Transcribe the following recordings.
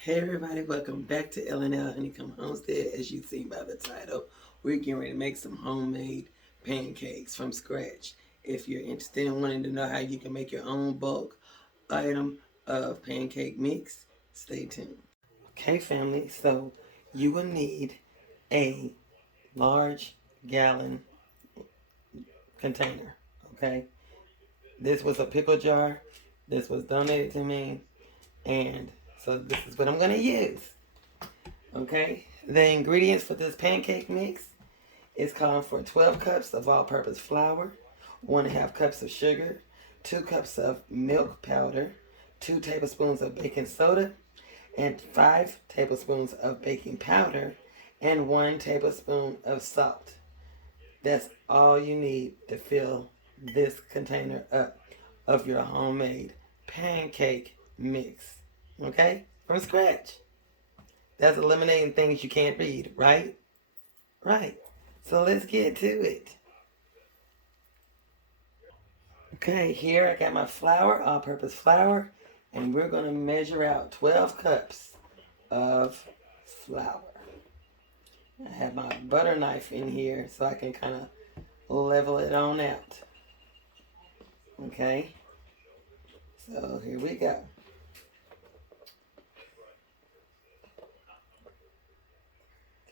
Hey everybody, welcome back to L&L Honeycomb Homestead. As you've seen by the title, we're getting ready to make some homemade pancakes from scratch. If you're interested in wanting to know how you can make your own bulk item of pancake mix, stay tuned. Okay family, so you will need a large gallon container, okay? This was a pickle jar. This was donated to me, and so this is what I'm going to use. Okay, the ingredients for this pancake mix is calling for 12 cups of all-purpose flour, 1.5 cups of sugar, 2 cups of milk powder, 2 tablespoons of baking soda, and 5 tablespoons of baking powder, and 1 tablespoon of salt. That's all you need to fill this container up of your homemade pancake mix. Okay, from scratch. That's eliminating things you can't read, right? Right. So let's get to it. Okay, here I got my flour, all-purpose flour, and we're going to measure out 12 cups of flour. I have my butter knife in here so I can kind of level it on out. Okay, so here we go.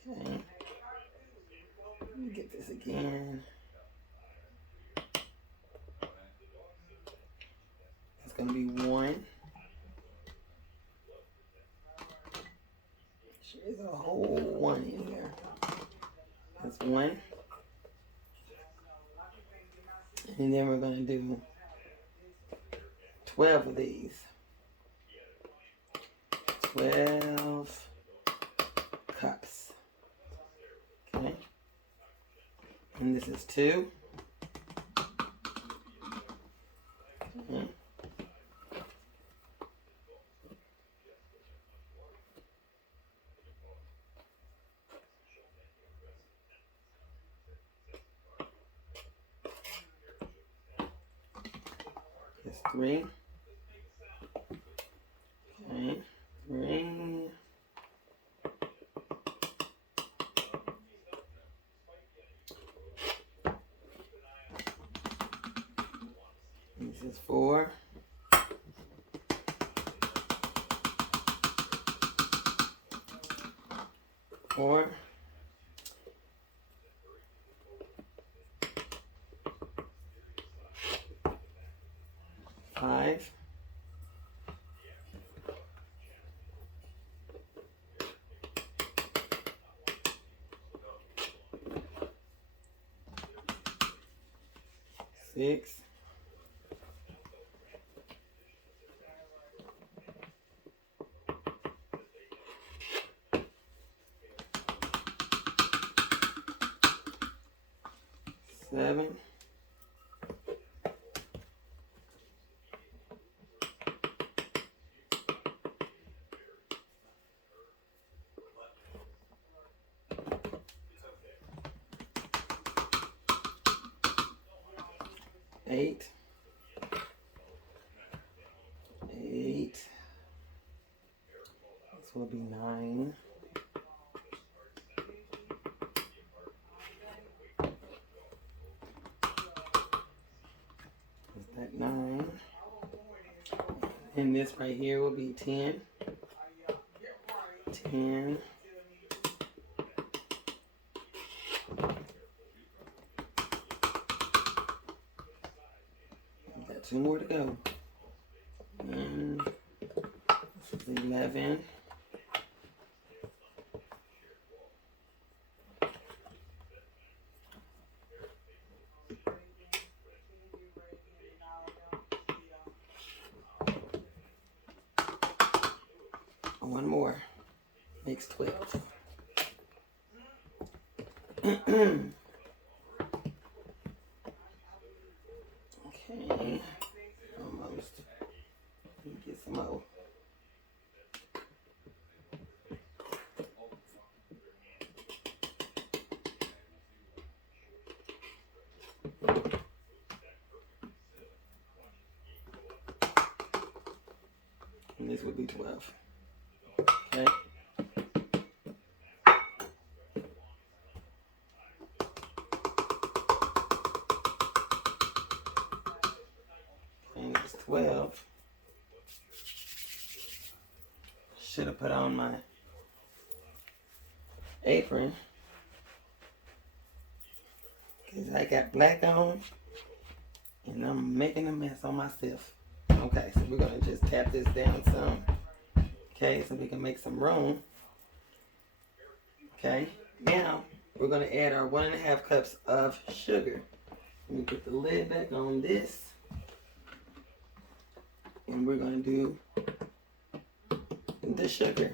Okay, let me get this again. It's going to be 1. There's a whole 1 in here. That's 1. And then we're going to do 12 of these. 12 cups. Okay. And this is 2. Okay. It's 3. Okay. 3. This is 4. 4. 5. 6. 7. 8. 8. This will be 9. Is that 9? And this right here will be 10. 10. We've got 2 more to go. And this is 11. One more makes 12. Okay, almost. Let me get some more. And this would be 12. Okay. And it's 12. Should have put on my apron. Because I got black on. And I'm making a mess on myself. Okay, so we're going to just tap this down some. Okay, so we can make some room. Okay, now we're going to add our 1.5 cups of sugar. Let me put the lid back on this. And we're going to do the sugar.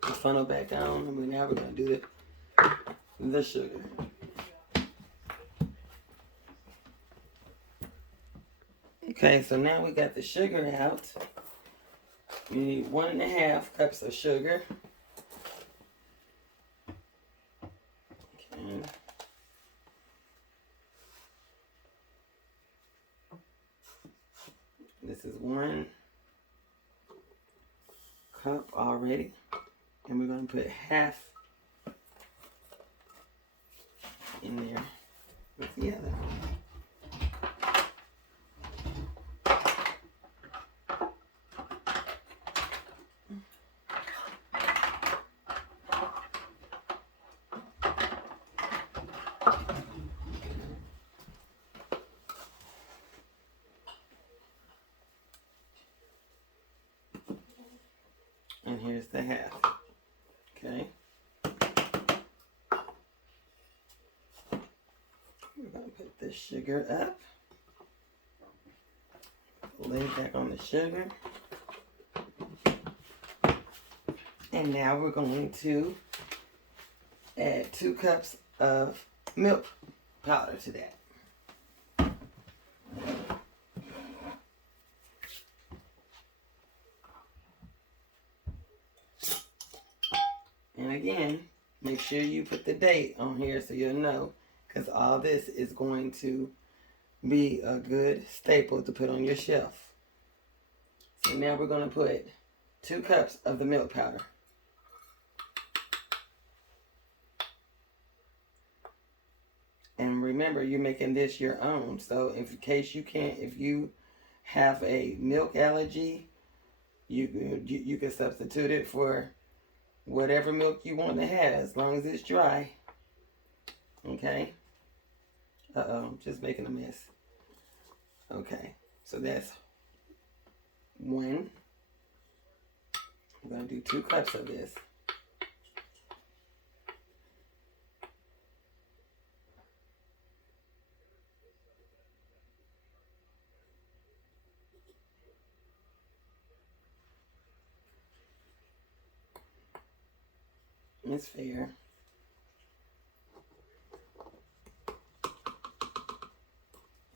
Put the funnel back on. And now we're going to do the sugar. Okay, so now we got the sugar out. We need 1.5 cups of sugar. Okay. This is 1 cup already. And we're going to put half in there with the other. And here's the half. Okay. We're going to put the sugar up. Lay it back on the sugar. And now we're going to add 2 cups of milk powder to that. And again, make sure you put the date on here so you'll know, because all this is going to be a good staple to put on your shelf. So now we're going to put 2 cups of the milk powder. And remember, you're making this your own. So in case you can't, if you have a milk allergy, you can substitute it for whatever milk you want to have, as long as it's dry. Okay. Just making a mess. Okay, so that's 1. I'm going to do 2 cups of this. It's fair.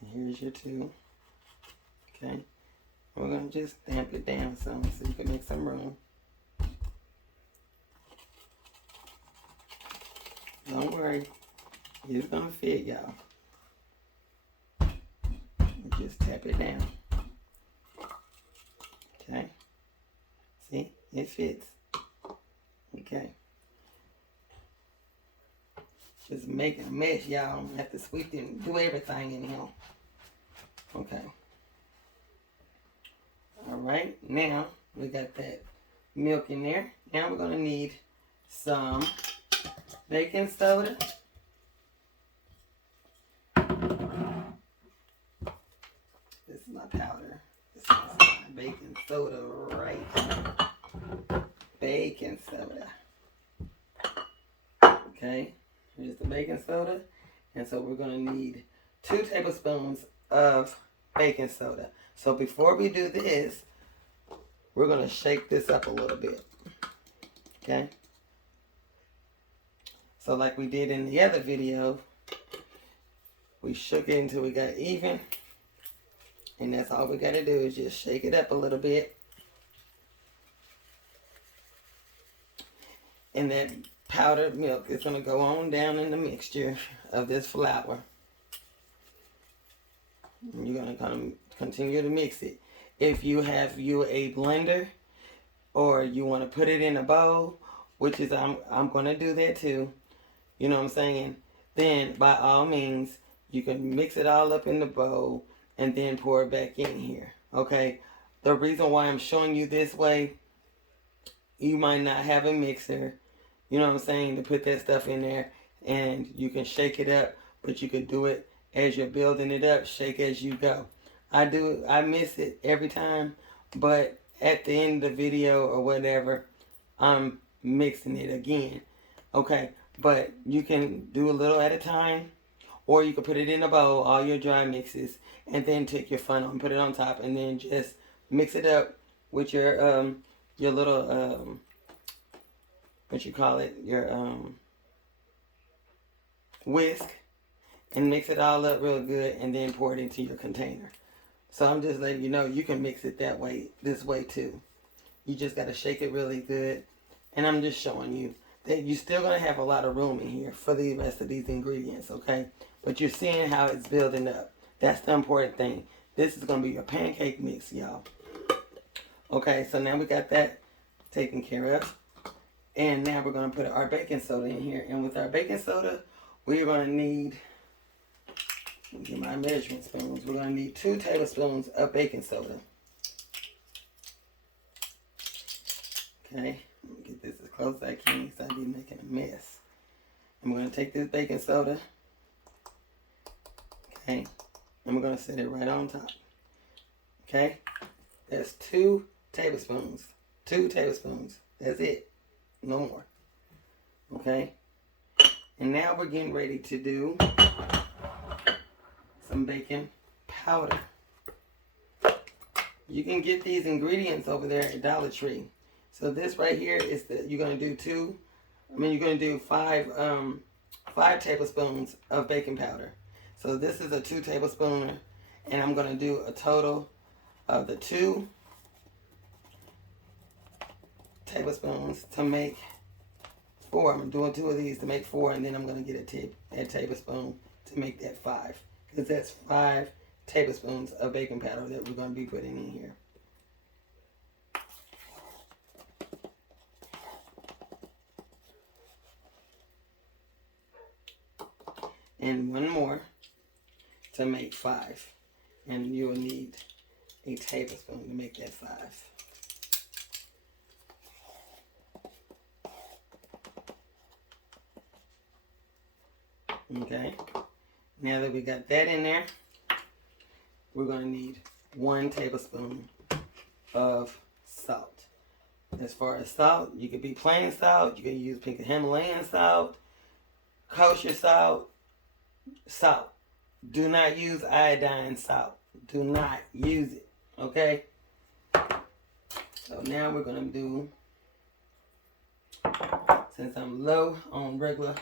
And here's your 2. Okay. We're going to just damp it down some so you can make some room. Don't worry. It's going to fit, y'all. Just tap it down. Okay. See? It fits. Okay. Just making a mess, y'all. Have to sweep and do everything in here. Okay. Alright, now we got that milk in there. Now we're going to need some baking soda. This is my powder. This is my baking soda right. Baking soda. Okay, here's the baking soda. And so we're going to need 2 tablespoons of baking soda. So before we do this, we're going to shake this up a little bit. Okay? So like we did in the other video, we shook it until we got even. And that's all we got to do is just shake it up a little bit. And that powdered milk is going to go on down in the mixture of this flour. And you're going to continue to mix it. If you have a blender, or you want to put it in a bowl, which is I'm going to do that too. You know what I'm saying? Then by all means, you can mix it all up in the bowl and then pour it back in here. Okay? The reason why I'm showing you this way, you might not have a mixer, you know what I'm saying, to put that stuff in there, and you can shake it up, but you could do it as you're building it up, shake as you go. I miss it every time, but at the end of the video or whatever, I'm mixing it again. Okay, but you can do a little at a time, or you can put it in a bowl, all your dry mixes, and then take your funnel and put it on top, and then just mix it up with your little what you call it, your whisk, and mix it all up real good, and then pour it into your container. So I'm just letting you know you can mix it that way, this way too. You just got to shake it really good, and I'm just showing you that you're still going to have a lot of room in here for the rest of these ingredients, okay? But you're seeing how it's building up. That's the important thing. This is going to be your pancake mix, y'all. Okay, so now we got that taken care of. And now we're going to put our baking soda in here. And with our baking soda, we're going to need, let me get my measuring spoons. We're going to need 2 tablespoons of baking soda. Okay, let me get this as close as I can because I'll be making a mess. I'm going to take this baking soda. Okay, and we're going to set it right on top. Okay, that's 2 tablespoons. 2 tablespoons. That's it. No more. Okay, and now we're getting ready to do some baking powder. You can get these ingredients over there at Dollar Tree. So this right here is you're going to do you're going to do 5 tablespoons of baking powder. So this is a 2 tablespooner, and I'm going to do a total of the 2 tablespoons to make 4. I'm doing 2 of these to make 4, and then I'm going to get a tablespoon to make that 5. Because that's 5 tablespoons of baking powder that we're going to be putting in here. And 1 more to make 5. And you will need a tablespoon to make that 5. Okay, now that we got that in there, we're going to need 1 tablespoon of salt. As far as salt, you could be plain salt, you can use pink Himalayan salt, kosher salt, salt. Do not use iodine salt. Do not use it, okay? So now we're going to do, since I'm low on regular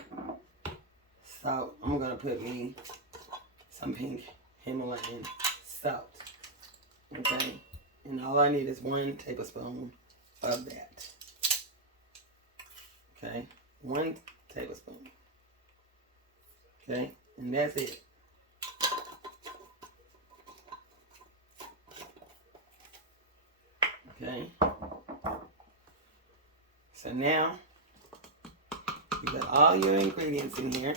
salt, I'm going to put me some pink Himalayan salt. Okay? And all I need is 1 tablespoon of that. Okay? 1 tablespoon. Okay? And that's it. Okay? So now, you got all your ingredients in here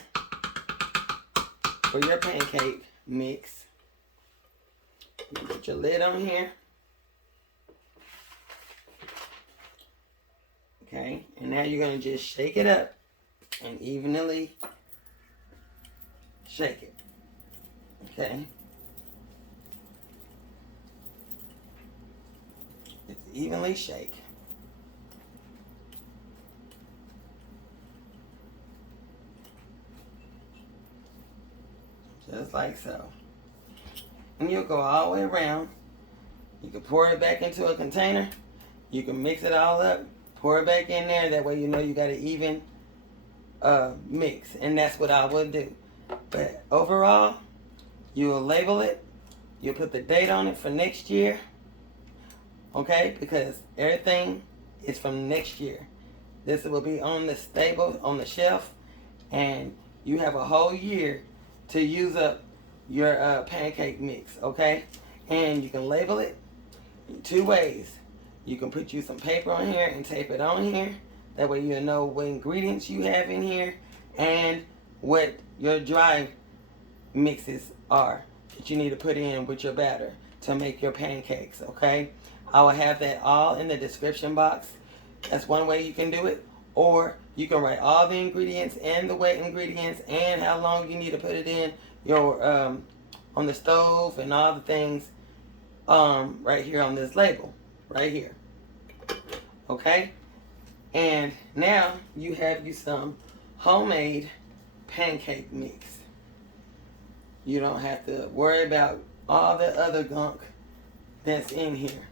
for your pancake mix. You put your lid on here. Okay, and now you're going to just shake it up and evenly shake it. Okay. Just evenly shake. Just like so. And you'll go all the way around. You can pour it back into a container. You can mix it all up. Pour it back in there. That way you know you got an even mix. And that's what I would do. But overall, you will label it. You'll put the date on it for next year. Okay? Because everything is from next year. This will be on the stable, on the shelf. And you have a whole year to use up your pancake mix, okay? And you can label it in 2 ways. You can put you some paper on here and tape it on here. That way you'll know what ingredients you have in here and what your dry mixes are that you need to put in with your batter to make your pancakes, okay? I will have that all in the description box. That's one way you can do it. Or you can write all the ingredients and the wet ingredients and how long you need to put it in your on the stove and all the things right here on this label right here, okay? And now you have you some homemade pancake mix. You don't have to worry about all the other gunk that's in here.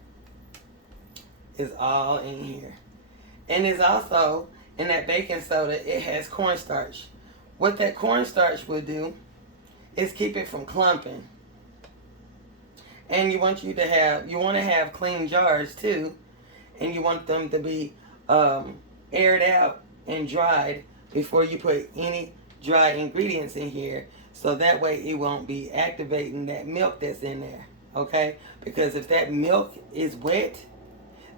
It's all in here. And it's also in that baking soda, it has cornstarch. What that cornstarch will do is keep it from clumping. And you want to have clean jars too, and you want them to be aired out and dried before you put any dry ingredients in here, so that way it won't be activating that milk that's in there, okay? Because if that milk is wet,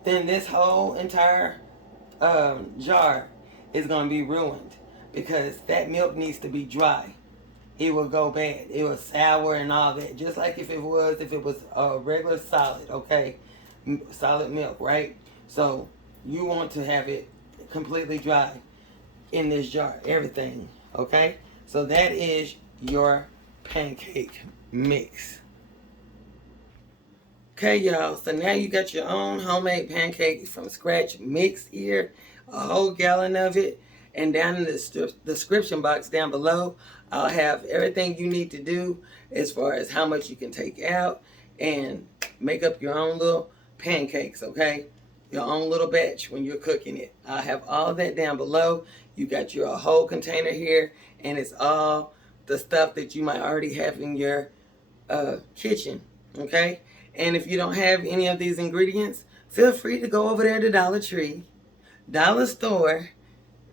then this whole entire jar is going to be ruined, because that milk needs to be dry. It will go bad. It will sour and all that, just like if it was a regular solid, okay? Solid milk, right? So you want to have it completely dry in this jar, everything, okay? So that is your pancake mix. Okay, y'all, so now you got your own homemade pancake from scratch mix here, a whole gallon of it. And down in the description box down below, I'll have everything you need to do as far as how much you can take out and make up your own little pancakes, okay? Your own little batch when you're cooking it. I'll have all of that down below. You got your whole container here, and it's all the stuff that you might already have in your kitchen, okay? And if you don't have any of these ingredients, feel free to go over there to Dollar Tree, Dollar Store.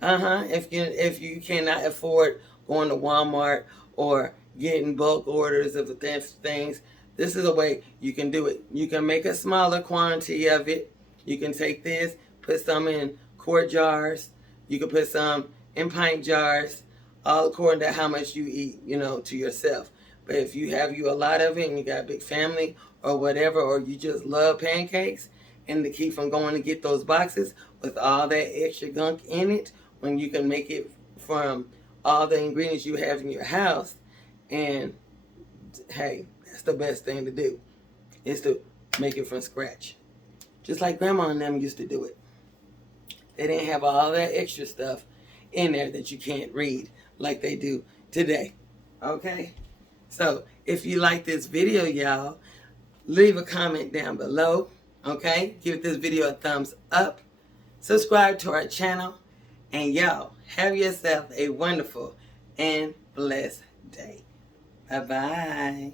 If you cannot afford going to Walmart or getting bulk orders of things, this is a way you can do it. You can make a smaller quantity of it. You can take this, put some in quart jars. You can put some in pint jars, all according to how much you eat, to yourself. But if you have a lot of it and you got a big family or whatever, or you just love pancakes, and to keep from going to get those boxes with all that extra gunk in it, when you can make it from all the ingredients you have in your house, and hey, that's the best thing to do, is to make it from scratch. Just like Grandma and them used to do it. They didn't have all that extra stuff in there that you can't read like they do today, okay? So if you like this video, y'all, leave a comment down below, okay? Give this video a thumbs up. Subscribe to our channel. And y'all, have yourself a wonderful and blessed day. Bye-bye.